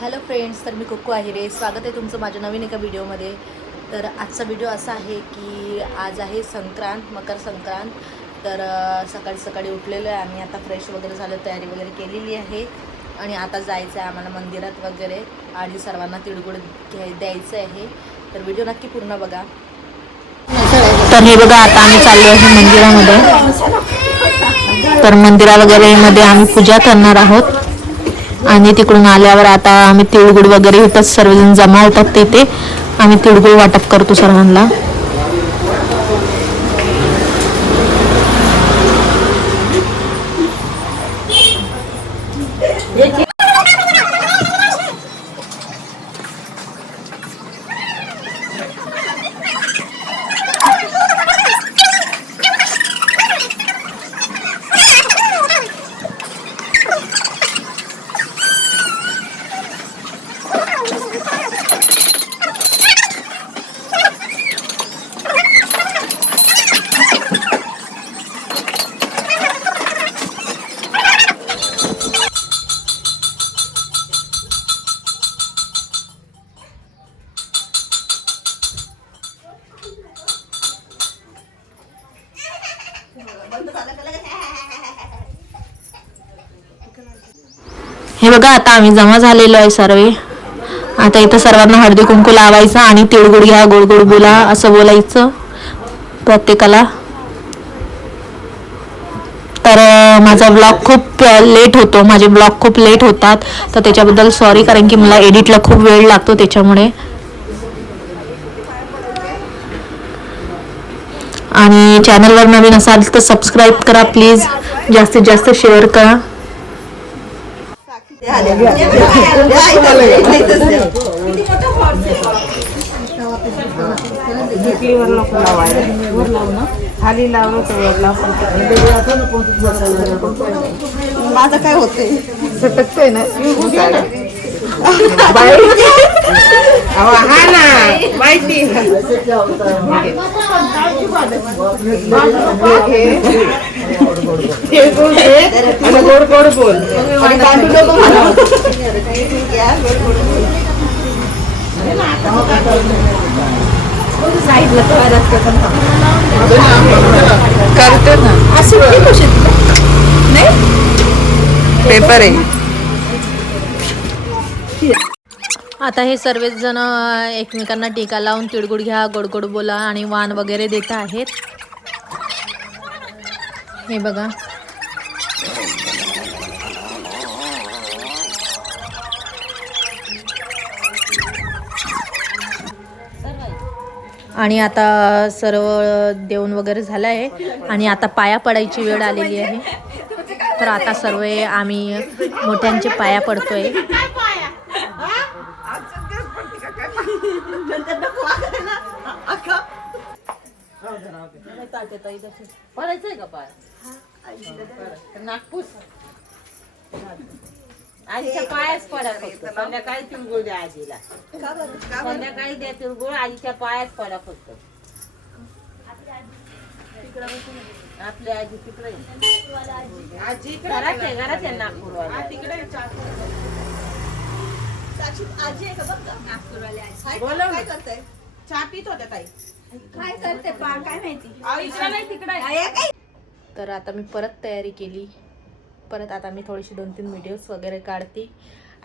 Hello friends तर मी कुक्कू आहे स्वागत आहे तुमचं माझ्या नवीन एका व्हिडिओमध्ये. तर आजचा व्हिडिओ असा आहे की आज आहे संक्रांत मकर संक्रांत. तर सकाळी सकाळी उठलेलो आहे आम्ही. आता फ्रेश वगैरे झालं तयारी वगैरे केलेली आहे. आणि आता जायचं आहे आम्हाला मंदिरात वगैरे. आणि सर्वांना तिळगुळ घ्याय द्यायचं आहे. तर व्हिडिओ नक्की पूर्ण बघा. तर हे बघा आता आम्ही चाललो आहे मंदिरामध्ये. तर मंदिरा वगैरे मध्ये आम्ही पूजा करणार आहोत. आणि तिकडून आल्यावर आता आम्ही तिळगुळ वगैरे इथंच सर्वजण जमा होतात तिथे. आम्ही तिळगुळ वाटप करतो सर्वांना. हे बघा आता आम्ही जमा झालेलो आहे सर्व. आता इथं सर्वांना हळदी कुंकू लावायचं आणि तिळगुड घ्या गोड बोला असं बोलायचं प्रत्येकाला. तर माझा ब्लॉग खूप लेट होतो. माझे ब्लॉग खूप लेट होतात. तर त्याच्याबद्दल सॉरी कारण की मला एडिटला खूप वेळ लागतो त्याच्यामुळे. आणि चॅनलवर नवीन असाल तर सबस्क्राईब करा प्लीज जास्तीत जास्त शेअर करा. खाली लावलं माझं काय होते सटकतोय ना. हा ना. माहिती गोड गोड बोल. करते ना पेपर आहे. आता हे सर्वच जण एकमेकांना टीका लावून तिळगुड घ्या गोड गोड बोला आणि वाण वगैरे देत आहेत. हे बघा. आणि आता सर्व देऊन वगैरे झालं आहे आणि आता पाया पडायची वेळ आलेली आहे. तर आता सर्व आम्ही मोठ्यांचे पाया पडतोय. पडायचंय का पाय? नागपूस आजीच्या पायाच पडा फक्त. संध्याकाळी तिळगुळ द्या आजीला. संध्याकाळी द्या तिळगुळ आजीच्या पायाच पडा फक्त. आपली आजी तिकडे आहे. आजी घरात आहे घरात आहे नागपूर तिकडे आजी आहे का बघ गं? हाय, बोलव काय ना. करताय? चहा पित होत्या ताई. काय करते पा काय माहिती? इकडे नाही तिकडे काय काय? तर आता मी परत तयारी केली. परत आता मी थोडीशी दोन तीन व्हिडिओज वगैरे काढते.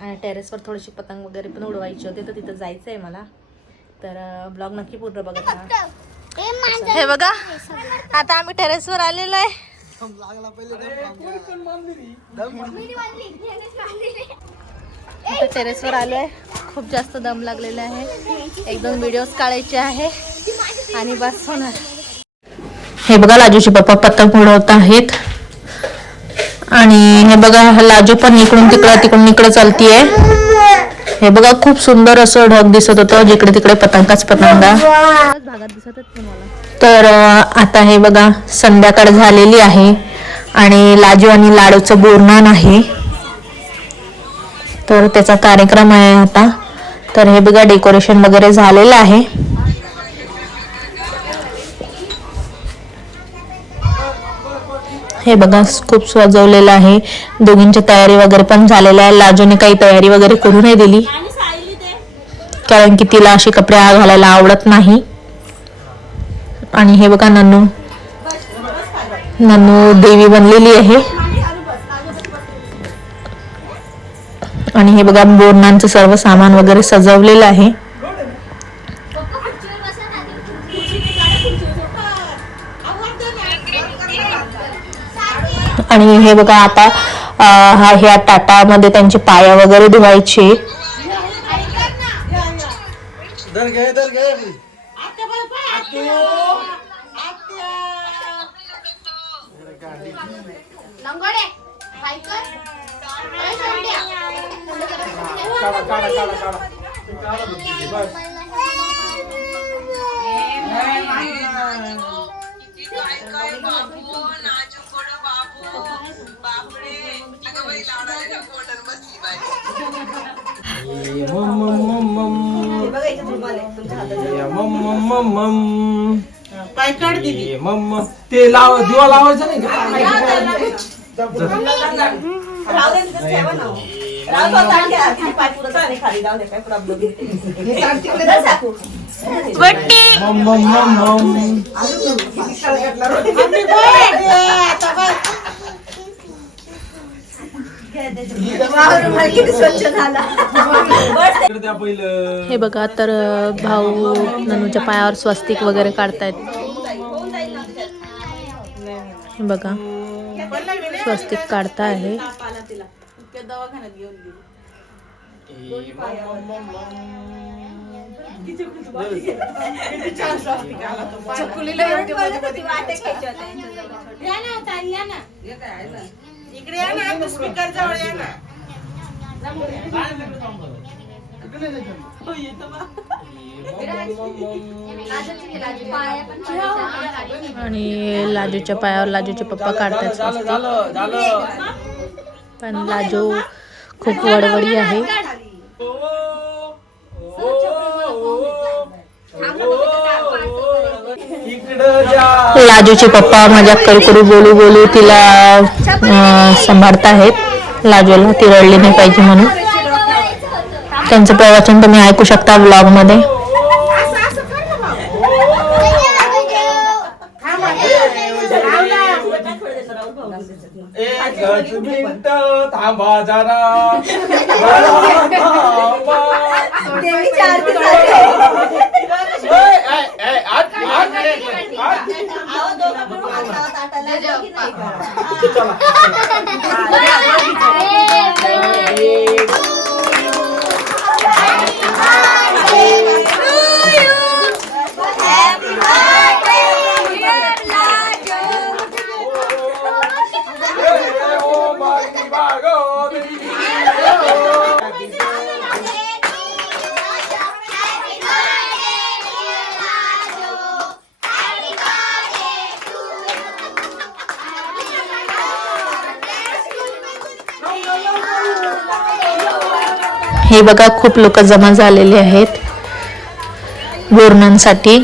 आणि टेरेसवर थोडीशी पतंग वगैरे पण उडवायचे होते तर तिथं जायचं आहे मला. तर ब्लॉग नक्की पूर्ण बघत राहा. हे बघा आता आम्ही टेरेसवर आलेलो आहे. आता टेरेसवर आलो आहे खूप जास्त दम लागलेला आहे. एक दोन व्हिडिओज काढायचे आहे. आणि बस होणार. हे बघा लाजूचे पप्पा पतंग उडवत आहेत. आणि हे बघा लाजू पण इकडून तिकडं तिकडून इकडे चालतीये. हे बघा खूप सुंदर असं ढग दिसत होतं जिकडे तिकडे पतंगाच पतंगा. तर आता हे बघा संध्याकाळ झालेली आहे. आणि लाजू आणि लाडूचं बोरणान आहे. तर त्याचा कार्यक्रम आहे आता. तर हे बघा डेकोरेशन वगैरे झालेलं आहे. हे बघा खूप सजवलेलं आहे. दोघींची तयारी वगैरे पण झालेल्या आहे लाजूने काही तयारी वगैरे करू नाही दिली. कारण की तिला असे कपडे घालायला आवडत नाही. आणि हे बघा नन्नू. नन्नू देवी बनलेली आहे. आणि हे बघा बोरणांचं सर्व सामान वगैरे सजवलेलं आहे. आणि हे बघा आता हा ह्या ताटामध्ये त्यांचे पाया वगैरे धुवायचे. ते लाव दिवा लावायचा नाही का हे बघा तर भाऊ ननूच्या पायावर स्वस्तिक वगैरे काढतायत हे बघा स्वस्तिक काढता आहे चकुलीला इकडे या ना स्पीकर जवळ या ना. आणि लाजूच्या पायावर लाजूचे पप्पा काढतात. पण लाजू खूप वडवडी आहे. लाजूचे पप्पा मजाक करू करू बोलू बोलू तिला सांभाळत आहेत. लाजूला ती रडली नाही पाहिजे म्हणून. त्यांचं प्रवचन तुम्ही ऐकू शकता ब्लॉगमध्ये एकच मिनिट थांबा हे बघा खूप लोक जमा झालेले आहेत. बोरणांसाठी.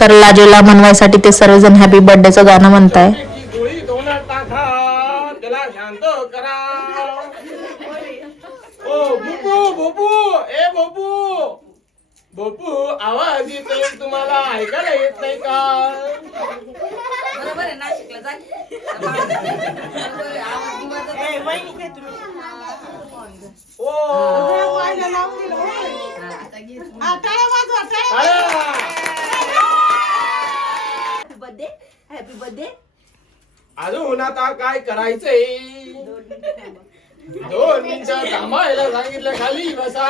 तर लाजूला मनवायसाठी ते सर्वजण हॅपी बर्थडेचं गाणं म्हणताय. आवाज येतोय तुम्हाला ऐकायला येत नाही का ए, वहिनी घे तुम्ही. हॅपी बर्थडे हॅपी बर्थडे अजून आता काय करायचंय? दोन मिनिटं थांबायला सांगितलं खाली बसा.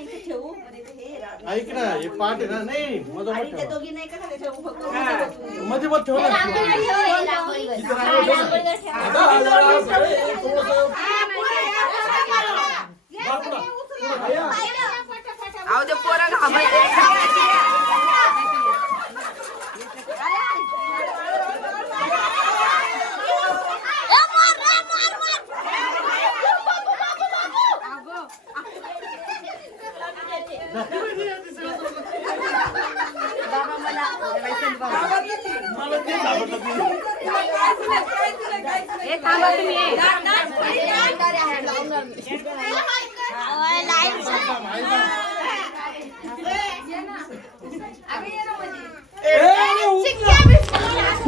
इथे ठेवू म्हणजे ते हे राहतं. ऐक ना हे पाठ आहे ना नाही आणि. दोघी का फक्त मध्ये मध ठेव ना. सगळे थोडंसं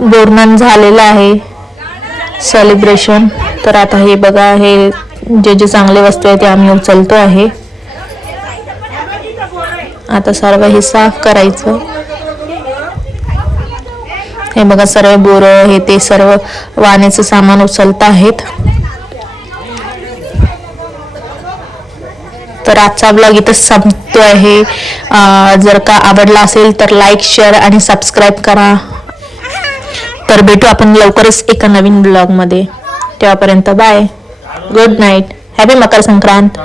बोरमन झालेलं आहे सेलिब्रेशन तर आता हे बघा हे जे जे चांगले वस्तू आहे ते आम्ही उचलतो आहे. आता सर्व हे साफ करायचं. हे बघा सर्व बोर हे ते सर्व वाण्याचं सामान उचलत आहेत. तर आजचा ब्लॉग इथं संपतो आहे. जर का आवडला असेल तर लाईक शेअर आणि सबस्क्राईब करा. तर भेटू आपण लवकरच एका नवीन ब्लॉगमध्ये तेव्हापर्यंत bye good night happy Makar Sankrant.